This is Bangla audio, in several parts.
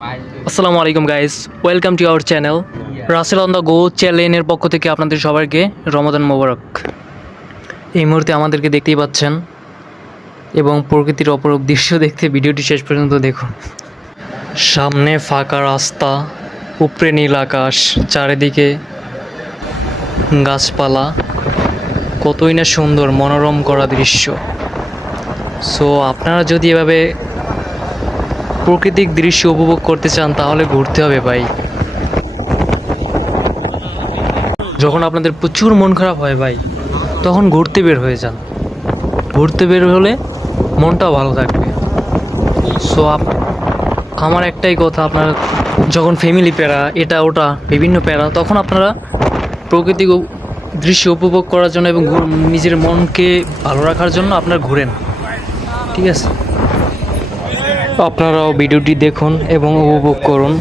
আসসালামু আলাইকুম guys, welcome to our channel Rasel on the go চ্যানেলের পক্ষ থেকে আপনাদের সবাইকে রমাদান মোবারক। এই মুহূর্তে আমাদেরকে দেখতেই পাচ্ছেন এবং প্রকৃতির অপরূপ দৃশ্য দেখতে ভিডিওটি শেষ পর্যন্ত দেখুন। সামনে ফাঁকা রাস্তা, উপরে নীল আকাশ, চারিদিকে গাছপালা, কতই না সুন্দর মনোরম করা দৃশ্য। সো আপনারা যদি এভাবে প্রাকৃতিক দৃশ্য উপভোগ করতে চান তাহলে ঘুরতে হবে ভাই। যখন আপনাদের প্রচুর মন খারাপ হয় ভাই, তখন ঘুরতে বের হয়ে যান। ঘুরতে বের হলে মনটাও ভালো থাকবে। সো আমার একটাই কথা, আপনারা যখন ফ্যামিলি প্যারা এটা ওটা বিভিন্ন প্যারা, তখন আপনারা প্রকৃতিক দৃশ্য উপভোগ করার জন্য এবং নিজের মনকে ভালো রাখার জন্য আপনারা ঘুরেন, ঠিক আছে? আপনারাও ভিডিওটি দেখুন এবং উপভোগ করুন।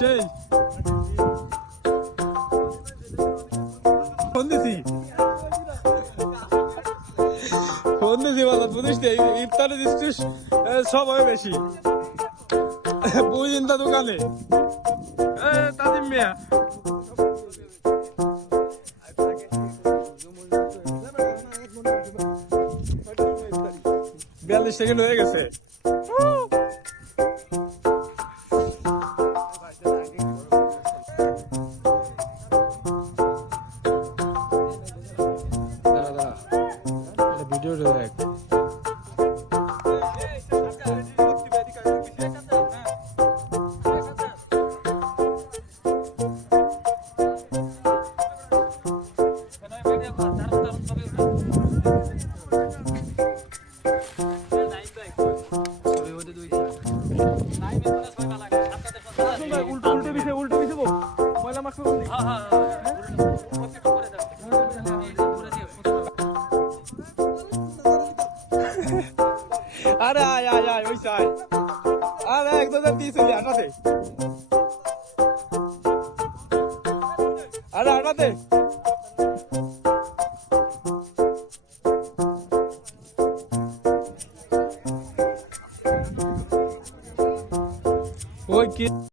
সেই ফোন দিছি বলা বুঝিস ইফতারে দিচ্ছিস সময় বেশি বুঝিন তা দোকানে তাজিম মিয়া 42 সেকেন্ড হয়ে গেছে। ভিডিও দেখ উল্টে পিছে ময়লা মাছ আরে আয় ওই চাই আরে 1030 আটাতে আটাতে ওই কি